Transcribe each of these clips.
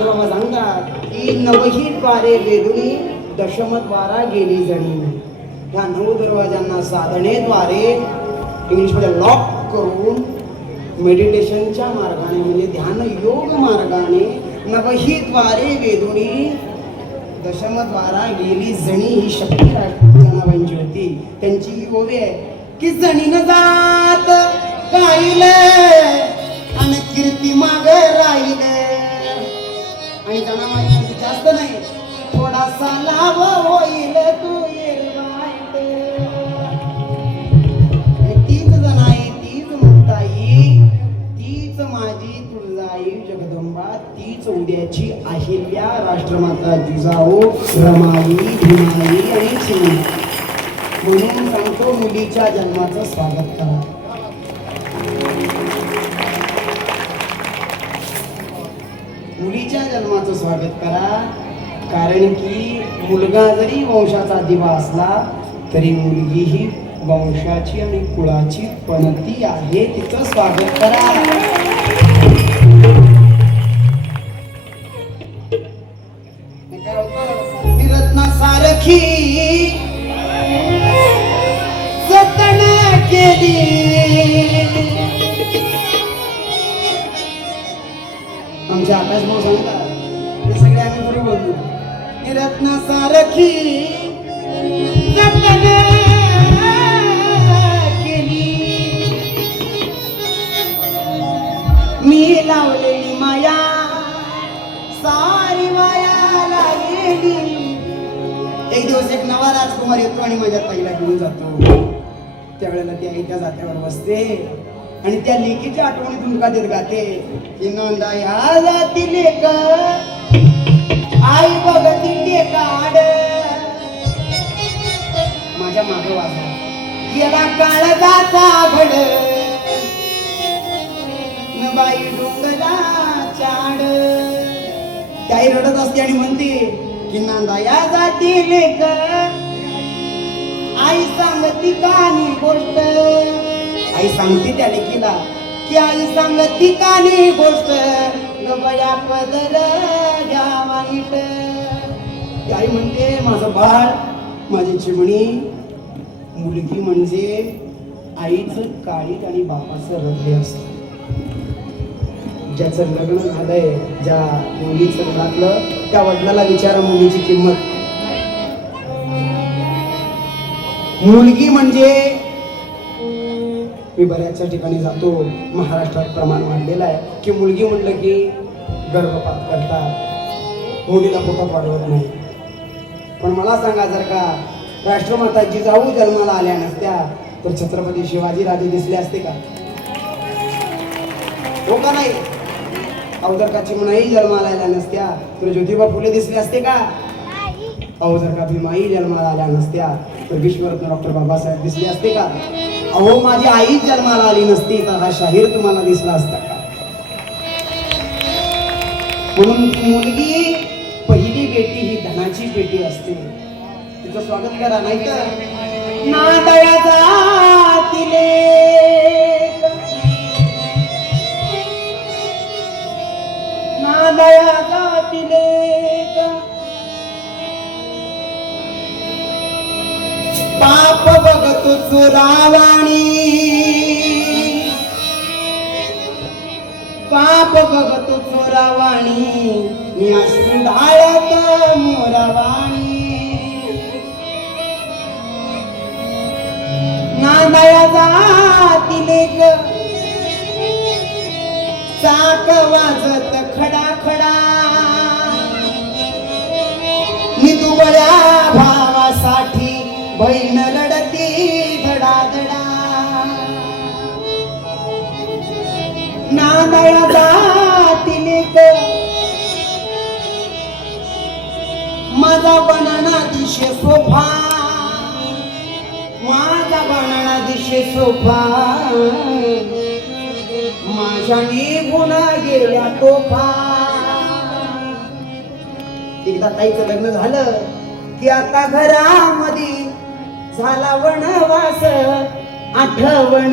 नागबाबा सांगतात की नवही द्वारे वेदुनी दशमद्वारा गेली जणी. ह्या 9 दरवाजांना साधनेद्वारे इंग्लिशमध्ये लॉक करून मेडिटेशनच्या मार्गाने म्हणजे ध्यान योग मार्गाने नवही द्वारे वेदुनी दशमद्वारा गेली जणी ही शक्ती राष्ट्रनावांची होती. त्यांची ओवी आहे की जणीन जात गाईल आणि कीर्ती माग राहिले. आणि त्यांना माहिती जास्त नाही, थोडासा लाभ होईल तू येईल वाईट. तीच जण आहे, तीच मुक्ताई, तीच माझी तुळजाई जगदंबा, तीच उद्याची अहिल्या राष्ट्रमाता जिजाऊ रमाई भीमाई आणि चिमणी. म्हणून सांगतो मुलीच्या जन्माचं स्वागत करा. मुलीच्या जन्माचं स्वागत करा, कारण की मुलगा जरी वंशाचा दिवा असला तरी मुलगी ही वंशाची आणि कुळाची पणती आहे. तिचं स्वागत करा. रत्नासारखी जतन केली आमच्या आकाश भाऊ सांगतात, हे सगळे आम्ही थोडी बोलतो. रत्नासारखी जतन केली मी लावलेली माया सारी मायाला गेली. एक दिवस एक नवा राजकुमार येतो आणि माझ्या ताईला घेऊन जातो. त्यावेळेला ती आई त्या जात्यावर बसते आणि त्या लेकीच्या आठवणीतून का देत गाते की नंदा ह्या जाती लेक आई बघती टेकाड माझ्या मागे वाजा गेला काळजाचा घड न बाई डोंगरा चाड. त्याही रडत असते आणि म्हणते की नंदा या जाती लेक आई सांगती कानी गोष्ट. आई सांगते त्या लेकीला की आई सांगती कानी गोष्ट गया पदर घ्या वाईट. ती आई म्हणते माझं बाळ माझी चिमणी. मुलगी म्हणजे आईचं काळीज आणि बापाचं हृदय असतं. ज्याचं लग्न झालंय, ज्या मुलीचं घातलं त्या वडिलाला विचारा मुलीची किंमत. मुलगी म्हणजे मी बऱ्याचशा ठिकाणी जातो, महाराष्ट्रात प्रमाण वाढलेलं आहे की मुलगी म्हणलं की गर्भपात करतात, मुलीला पोटात वाढवत नाही. पण मला सांगा, जर का राष्ट्रमाता जिजाऊ जन्माला आल्या नसत्या तर छत्रपती शिवाजी राजे दिसले असते का? हो का नाही? अहो जर का चिमणाई जन्माला आल्या नसत्या तर ज्योतिबा फुले दिसले असते का? अहो जर का भीमाई जन्माला आल्या नसत्या तर विश्वरत्न डॉक्टर बाबासाहेब दिसले असते का? अहो माझी आई जन्माला आली नसती तर हा शाहीर तुम्हाला दिसला असता का? म्हणून मुलगी पहिली बेटी ही धनाची पेटी असते. तिचं स्वागत करा. नाही तर नादयाचा तिले नादयाचा तिले पाप बघतो चोरावाणी पाप बघतो चोरावाणी मी अश्रू ढाळत मोरावाणी नांदया जातीले ग चाक वाजत खडा खडा मी दुबळ्या भावासाठी बहीण रडती धडाधडा नांदया जातीले ग माझा बनना दिशे सोफा माझा बनना दिशे सोफा माझ्या निघून गेल्या तोफा. एकदा ताईचं लग्न झालं की आता घरामध्ये झाला वनवास आठवण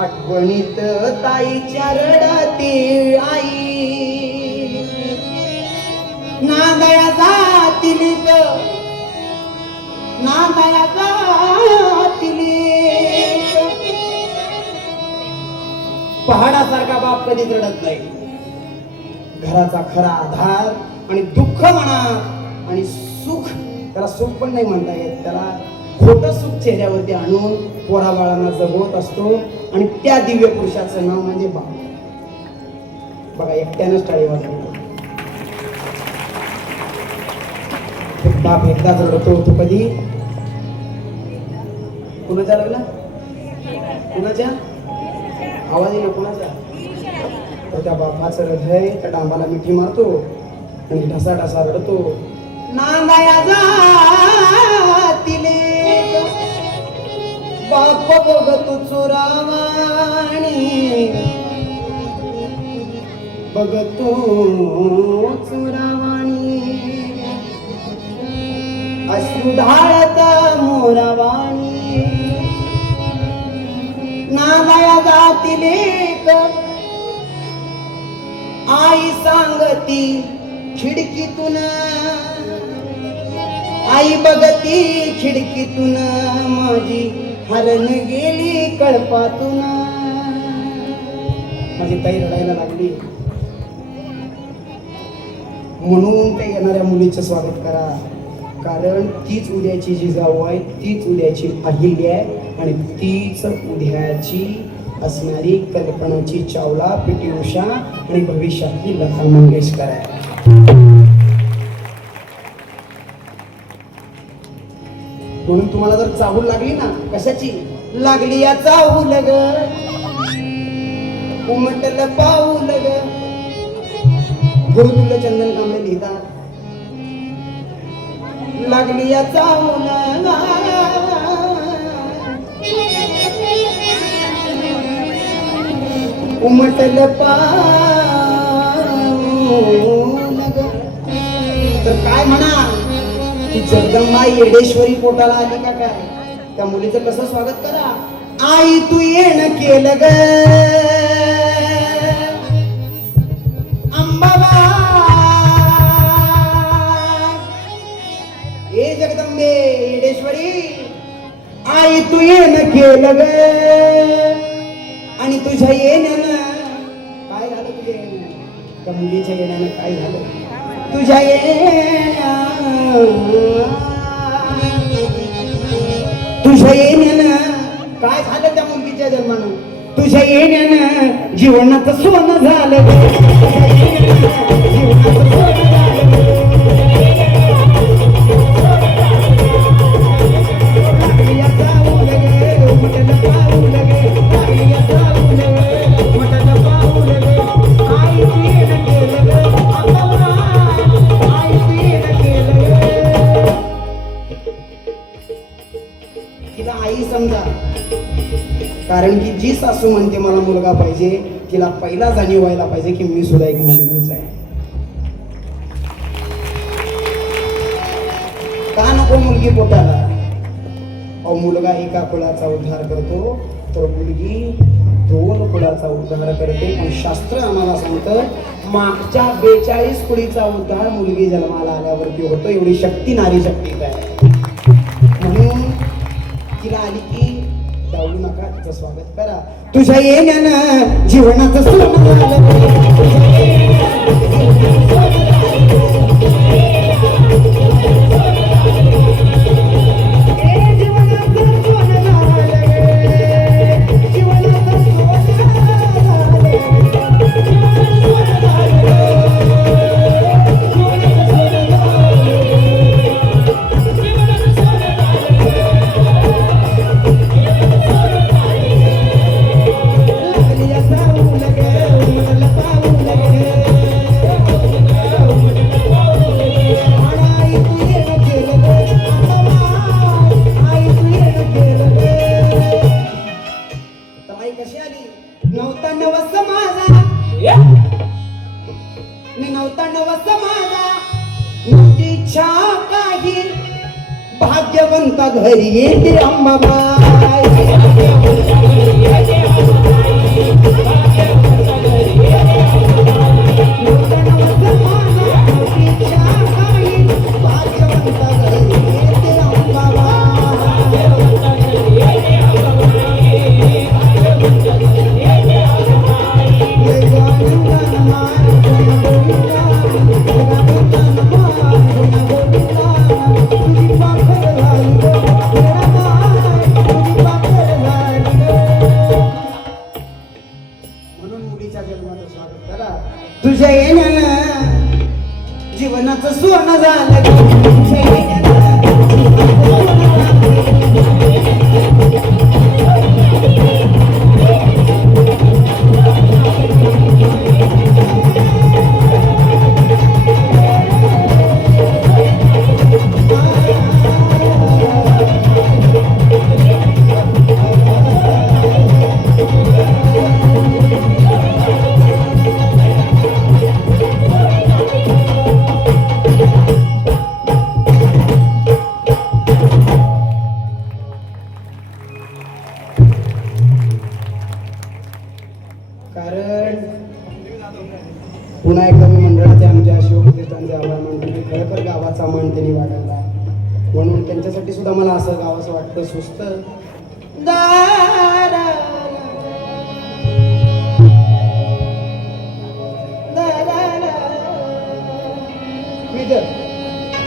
आठवणीत ताईच्या रडते आई नांदया जातिली ग नांदया जातिली पहाडासारखा बाप कधीच रडत नाही घराचा खरा आधार आणि दुःख म्हणा आणि सुख त्याला सुख पण नाही म्हणता येत त्याला खोटं सुख चेहऱ्यावरती आणून पोरा बाळांना जगवत असतो आणि त्या दिव्य पुरुषाचं नाव म्हणजे बाप बघा एकट्यानंच टाळी वाजवतो बाप एकदाच रडतो तो कधी कुणाच्या लागला कुणाच्या आवाज येईल कुणाचा तर त्या बापाचं हृदय त्या डांबाला मिठी मारतो आणि ढसा ढसा रडतो नांदाया जातिले बाप बघतो चोरावाणी बघतो चोरावाणी अश्रू ढाळत मोरावाणी नांदाया जातिले आई सांगती खिडकीतून आई बघती खिडकीतून माझी हरण गेली कळपातून माझी ताई रडायला लागली म्हणून ते येणाऱ्या मुलीचं स्वागत करा कारण तीच उद्याची जिजाऊ आहे तीच उद्याची अहिल्या आहे आणि तीच उद्याची असणारी कल्पनाची चावला पीटी उषा आणि भविष्यातली लता मंगेशकर आहे म्हणून तुम्हाला जर चाहूल लागली ना कशाची लागली या चाहूल ग उमटलं पाऊल ग गुरुतुल्य चंदन कांबळे लिहितात लागली या चाहूल उमटलं पाऊल ग तर काय म्हणा ती जगदंबा येडेश्वरी पोटाला आली का काय त्या मुलीचं कसं स्वागत करा आई तू येणं केलं ग अंबाबा ए जगदंबे येडेश्वरी आई तू येणं केलं ग आणि तुझ्या येण्यानं काय झालं तुझ्या येण्यानं त्या मुलीच्या येण्यानं काय झालं तुझ्या येण्यानं काय झालं त्या मुलगीच्या जन्मानं तुझ्या येण्यानं जीवनाचं सोनं झालं जीवनाचं सोनं झालं कारण की जी सासू म्हणते मला मुलगा पाहिजे तिला पहिला जाणीव व्हायला पाहिजे की मी सुद्धा एक मुलगीच आहे का नको मुलगी पोटाला अहो मुलगा एका कुळाचा उद्धार करतो तर मुलगी 2 कुळाचा उद्धार करते पण शास्त्र आम्हाला सांगतं मागच्या 42 कुळीचा उद्धार मुलगी जन्माला आल्यावरती होतो एवढी शक्ती नारी शक्तीत आहे म्हणून तिला आली की डावलू नका तिचं स्वागत करा तुझ्या येण्यानं जीवनाचं सोनं झालं भाग्यवंता घरी येते अंबाबाई म्हणून मुलीच्या जन्माचं स्वागत करा. तुझ्या येण्यानं जीवनाचं सोनं झालं. तुझ्या येण्यानं पुन्हा एकदा मी मंडळाचे आमच्या शिवप्रतिष्ठानचे आभार मानतो की खरोखर गावाचा मान त्यांनी वाढवला. म्हणून त्यांच्यासाठी सुद्धा मला असं गावाचं वाटतं सुस्त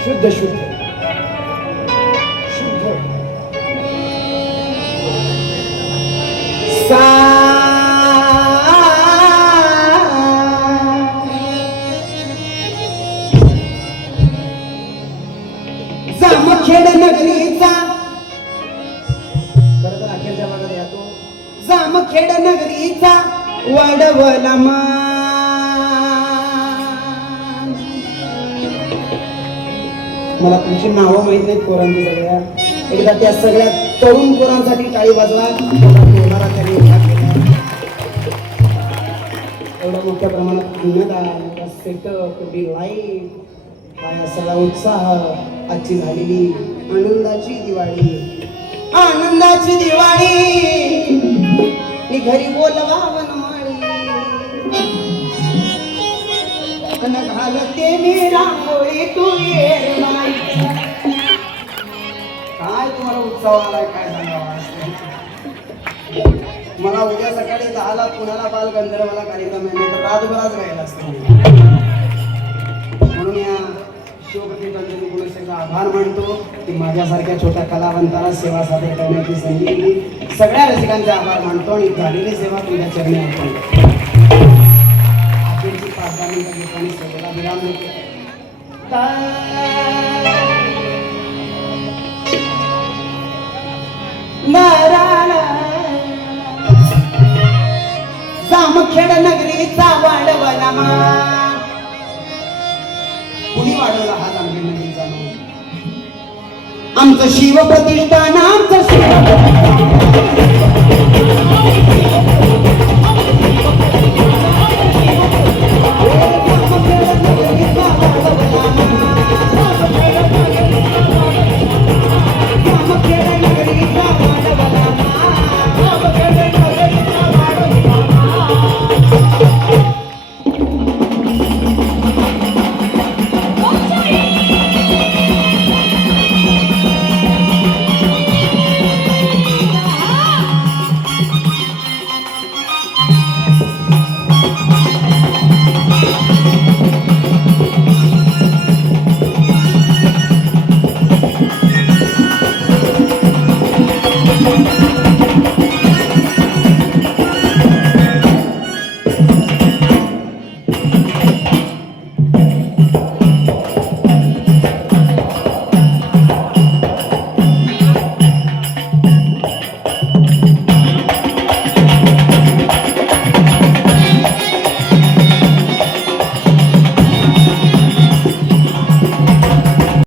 शुद्ध शुद्ध शुद्ध जामखेड नगरीचा खरं तर अखेरच्या भागात येतो. जामखेड नगरीचा वाढवला मान. मला तुमची नावं माहित नाहीत पोरांची सगळ्या. एकदा त्या सगळ्या तरुण पोरांसाठी टाळी वाजवा. एवढ्या मोठ्या प्रमाणात अन्नदान, सेटअप, एवढी लाईट, हा सगळा उत्साह, आजची झालेली आनंदाची दिवाळी, आनंदाची दिवाळी. मी घरी बोलवा वनमाळी अन घालते मी रांगोळी तू ये नाही. काय तुम्हाला उत्सव आलाय काय सांगावा. मला उद्या सकाळी 10ला पुण्याला बाल गंधर्वाला कार्यक्रम आहे, तर रातभराच राहिला असतो. म्हणून या शिवप्रतिष्ठानचे मी पुन्हा आभार मानतो की माझ्यासारख्या छोट्या कलावंताला सेवा सादर करण्याची संधी दिली. सगळ्या रसिकांचे आभार मानतो आणि झालेली सेवा तुमच्या चरणी अर्पण. आजची 5-10 मिनिटं घेताना सगळ्याला विराम देतो. जामखेड नगरीचा वाढवला मान. कुणी वाढवला हा जामखेड नगरीचा मान? आमचं शिवप्रतिष्ठान, आमचं Thank you.